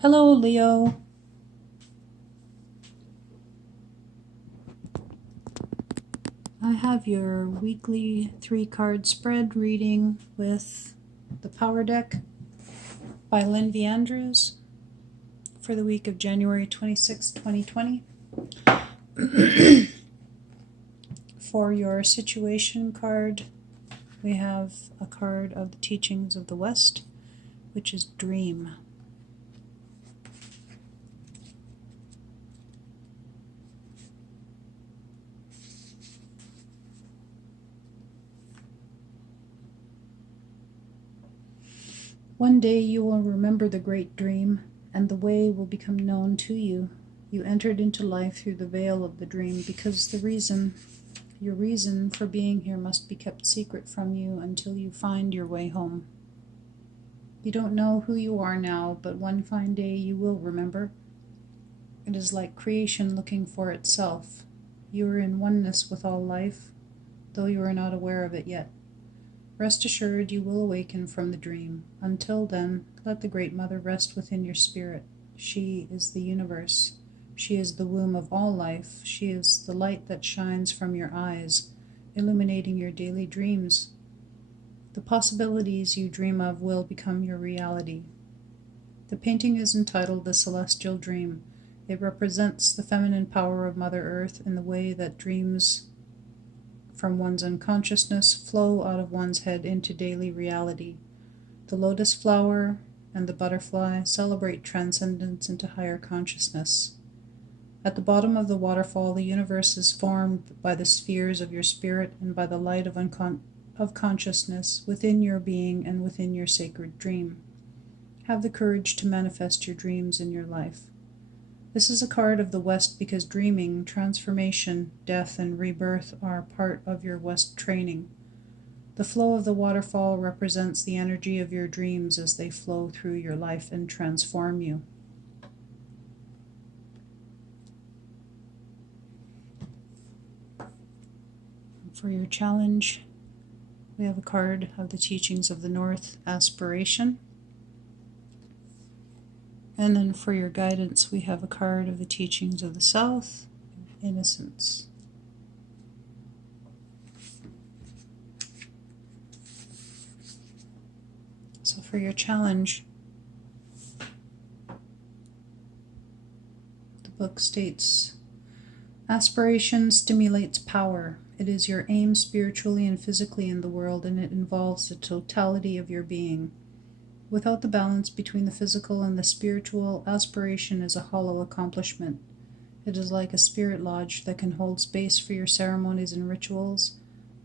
Hello, Leo. I have your weekly 3-card spread reading with the Power Deck by Lynn V for the week of January 26, 2020. For your situation card, we have a card of the Teachings of the West, which is Dream. One day you will remember the great dream, and the way will become known to you. You entered into life through the veil of the dream because your reason for being here must be kept secret from you until you find your way home. You don't know who you are now, but one fine day you will remember. It is like creation looking for itself. You are in oneness with all life, though you are not aware of it yet. Rest assured you will awaken from the dream. Until then, let the Great Mother rest within your spirit. She is the universe. She is the womb of all life. She is the light that shines from your eyes, illuminating your daily dreams. The possibilities you dream of will become your reality. The painting is entitled The Celestial Dream. It represents the feminine power of Mother Earth in the way that dreams from one's unconsciousness flow out of one's head into daily reality. The lotus flower and the butterfly celebrate transcendence into higher consciousness. At the bottom of the waterfall, the universe is formed by the spheres of your spirit and by the light of consciousness within your being and within your sacred dream. Have the courage to manifest your dreams in your life. This is a card of the West because dreaming, transformation, death, and rebirth are part of your West training. The flow of the waterfall represents the energy of your dreams as they flow through your life and transform you. For your challenge, we have a card of the Teachings of the North, Aspiration. And then for your guidance, we have a card of the Teachings of the South, Innocence. So for your challenge, the book states, aspiration stimulates power. It is your aim spiritually and physically in the world, and it involves the totality of your being. Without the balance between the physical and the spiritual, aspiration is a hollow accomplishment. It is like a spirit lodge that can hold space for your ceremonies and rituals.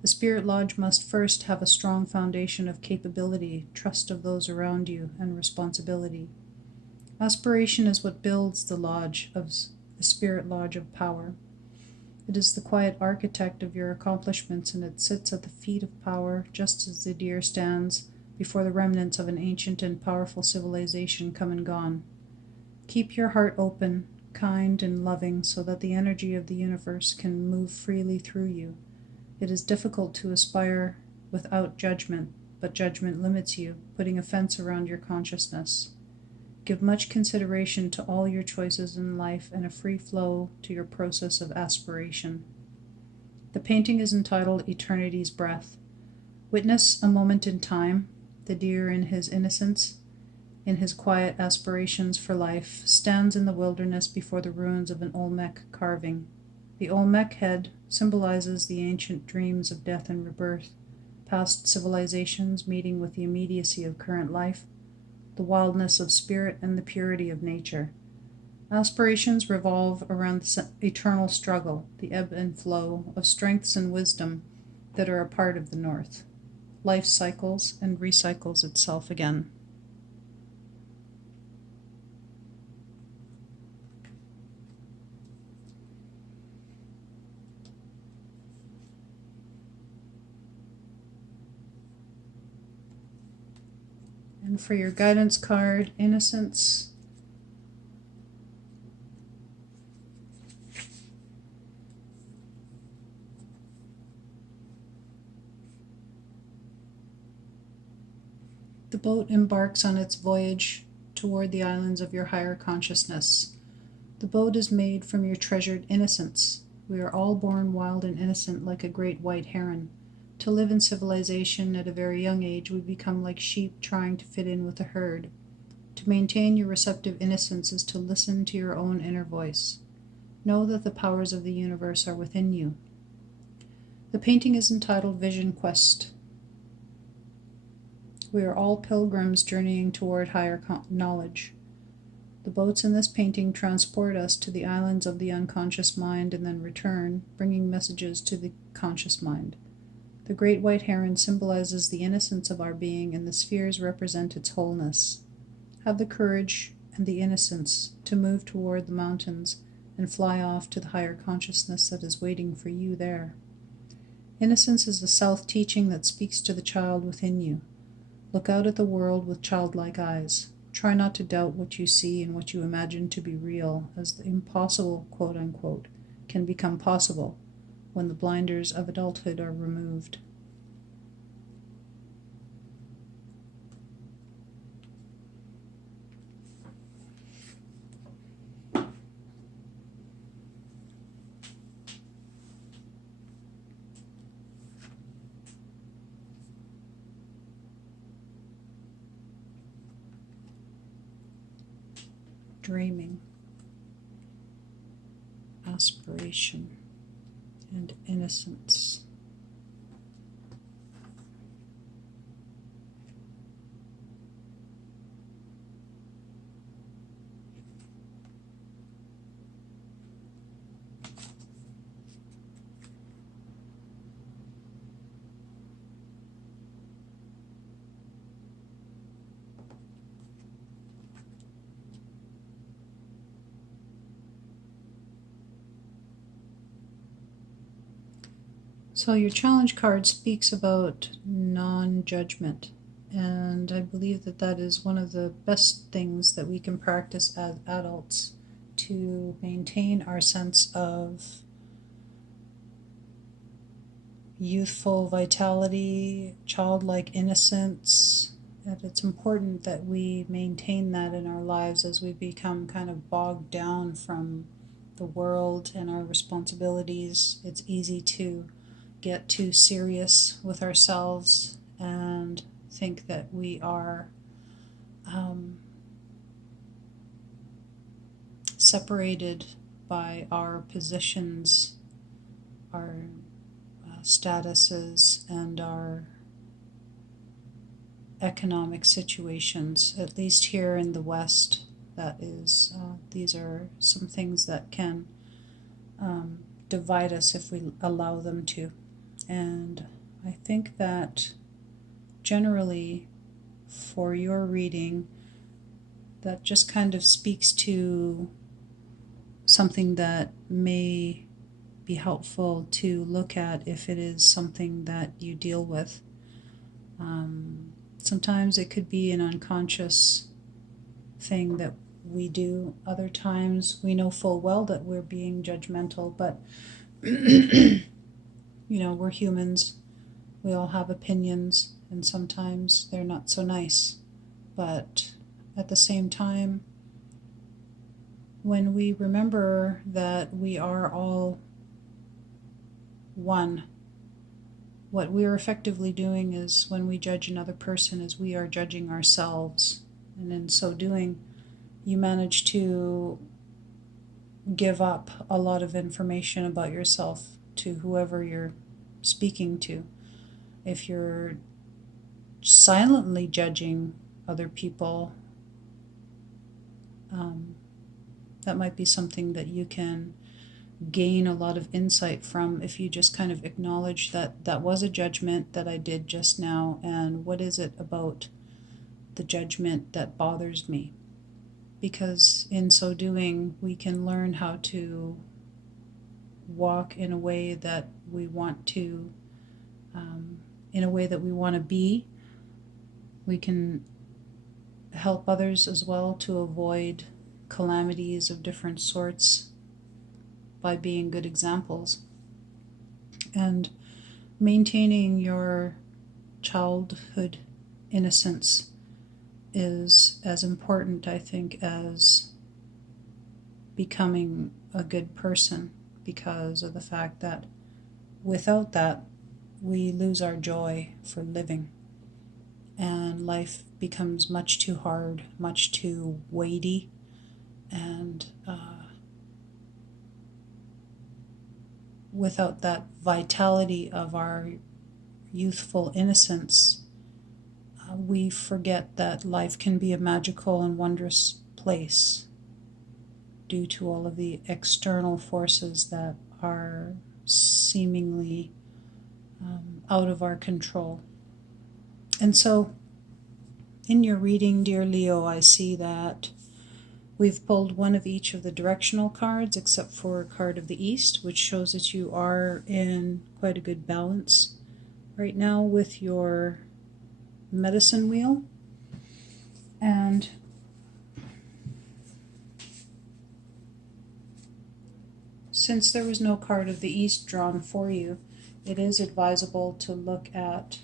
The spirit lodge must first have a strong foundation of capability, trust of those around you, and responsibility. Aspiration is what builds the spirit lodge of power. It is the quiet architect of your accomplishments, and it sits at the feet of power, just as the deer stands before the remnants of an ancient and powerful civilization come and gone. Keep your heart open, kind, and loving so that the energy of the universe can move freely through you. It is difficult to aspire without judgment, but judgment limits you, putting a fence around your consciousness. Give much consideration to all your choices in life and a free flow to your process of aspiration. The painting is entitled Eternity's Breath. Witness a moment in time, the deer in his innocence, in his quiet aspirations for life, stands in the wilderness before the ruins of an Olmec carving. The Olmec head symbolizes the ancient dreams of death and rebirth, past civilizations meeting with the immediacy of current life, the wildness of spirit, and the purity of nature. Aspirations revolve around the eternal struggle, the ebb and flow of strengths and wisdom that are a part of the North. Life cycles and recycles itself again. And for your guidance card, Innocence. The boat embarks on its voyage toward the islands of your higher consciousness. The boat is made from your treasured innocence. We are all born wild and innocent like a great white heron. To live in civilization at a very young age, we become like sheep trying to fit in with a herd. To maintain your receptive innocence is to listen to your own inner voice. Know that the powers of the universe are within you. The painting is entitled Vision Quest. We are all pilgrims journeying toward higher knowledge. The boats in this painting transport us to the islands of the unconscious mind and then return, bringing messages to the conscious mind. The great white heron symbolizes the innocence of our being, and the spheres represent its wholeness. Have the courage and the innocence to move toward the mountains and fly off to the higher consciousness that is waiting for you there. Innocence is the south teaching that speaks to the child within you. Look out at the world with childlike eyes. Try not to doubt what you see and what you imagine to be real, as the impossible, quote unquote, can become possible when the blinders of adulthood are removed. Dreaming, aspiration, and innocence. So your challenge card speaks about non-judgment, and I believe that that is one of the best things that we can practice as adults to maintain our sense of youthful vitality, childlike innocence. And it's important that we maintain that in our lives as we become kind of bogged down from the world and our responsibilities. It's easy to get too serious with ourselves and think that we are separated by our positions, our statuses, and our economic situations. At least here in the West, that is, these are some things that can divide us if we allow them to. And I think that generally for your reading, that just kind of speaks to something that may be helpful to look at if it is something that you deal with. Sometimes it could be an unconscious thing that we do. Other times we know full well that we're being judgmental, but you know, we're humans. We all have opinions, and sometimes they're not so nice. But at the same time, when we remember that we are all one, what we're effectively doing is, when we judge another person, is we are judging ourselves. And in so doing, you manage to give up a lot of information about yourself to whoever you're speaking to. If you're silently judging other people, that might be something that you can gain a lot of insight from if you just kind of acknowledge that that was a judgment that I did just now, and what is it about the judgment that bothers me? Because in so doing, we can learn how to walk in a way that we want to, in a way that we want to be. We can help others as well to avoid calamities of different sorts by being good examples. And maintaining your childhood innocence is as important, I think, as becoming a good person, because of the fact that without that, we lose our joy for living, and life becomes much too hard, much too weighty, and without that vitality of our youthful innocence, we forget that life can be a magical and wondrous place due to all of the external forces that are seemingly out of our control. And so, in your reading, dear Leo, I see that we've pulled one of each of the directional cards, except for a card of the East, which shows that you are in quite a good balance right now with your medicine wheel. And since there was no card of the East drawn for you, it is advisable to look at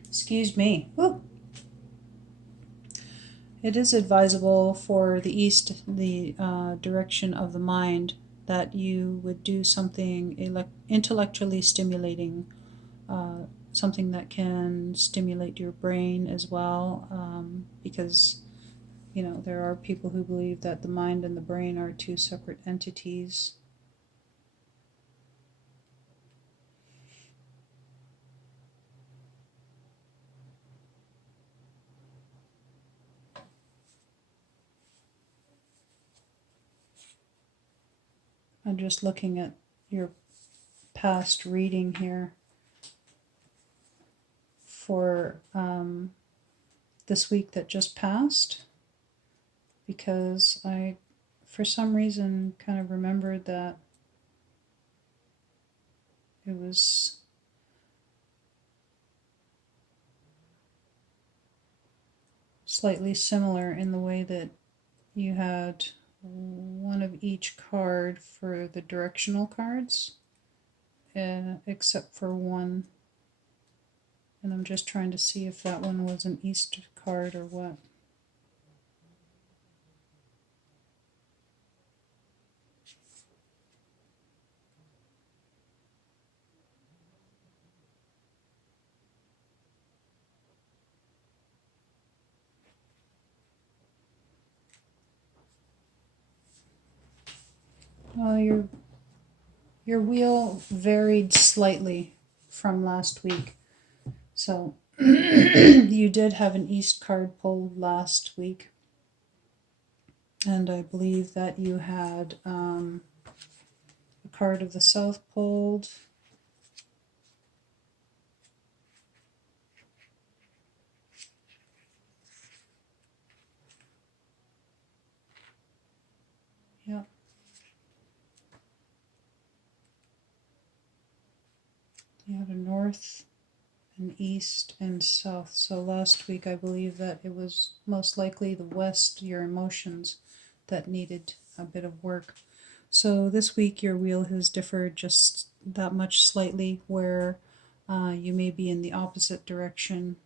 excuse me. Woo. It is advisable for the East, the direction of the mind, that you would do something intellectually stimulating, something that can stimulate your brain as well, because there are people who believe that the mind and the brain are two separate entities. I'm just looking at your past reading here for this week that just passed, because I, for some reason, kind of remembered that it was slightly similar in the way that you had one of each card for the directional cards, except for one. And I'm just trying to see if that one was an East card or what. Well, your wheel varied slightly from last week. So you did have an East card pulled last week. And I believe that you had a card of the South pulled. Yeah. You had a North, an East, and South. So last week I believe that it was most likely the West, your emotions, that needed a bit of work. So this week your wheel has differed just that much slightly, where you may be in the opposite direction.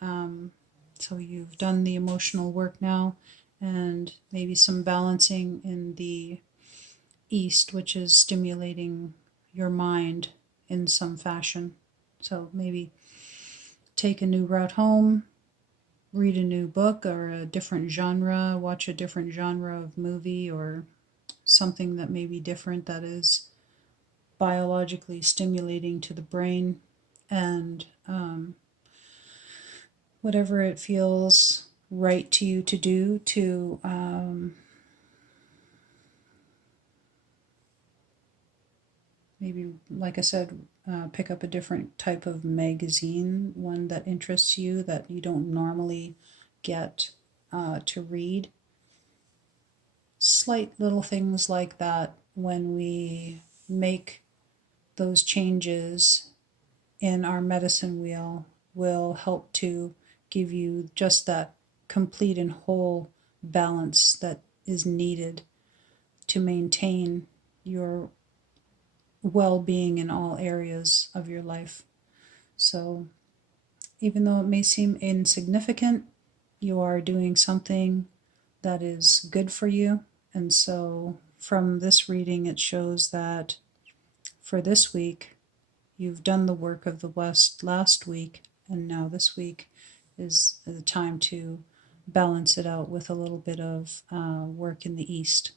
So you've done the emotional work now, and maybe some balancing in the East, which is stimulating your mind in some fashion. So maybe take a new route home, read a new book or a different genre, watch a different genre of movie, or something that may be different that is biologically stimulating to the brain, and whatever it feels right to you to do to maybe, like I said, pick up a different type of magazine, one that interests you that you don't normally get to read. Slight little things like that, when we make those changes in our medicine wheel, will help to give you just that complete and whole balance that is needed to maintain your well-being in all areas of your life. So even though it may seem insignificant, you are doing something that is good for you. And so from this reading, it shows that for this week, you've done the work of the West last week, and now this week is the time to balance it out with a little bit of work in the East.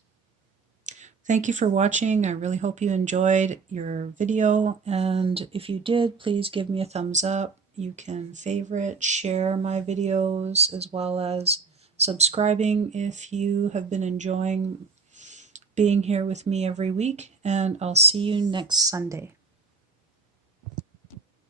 Thank you for watching. I really hope you enjoyed your video, and if you did, please give me a thumbs up. You can favorite, share my videos, as well as subscribing if you have been enjoying being here with me every week, and I'll see you next Sunday.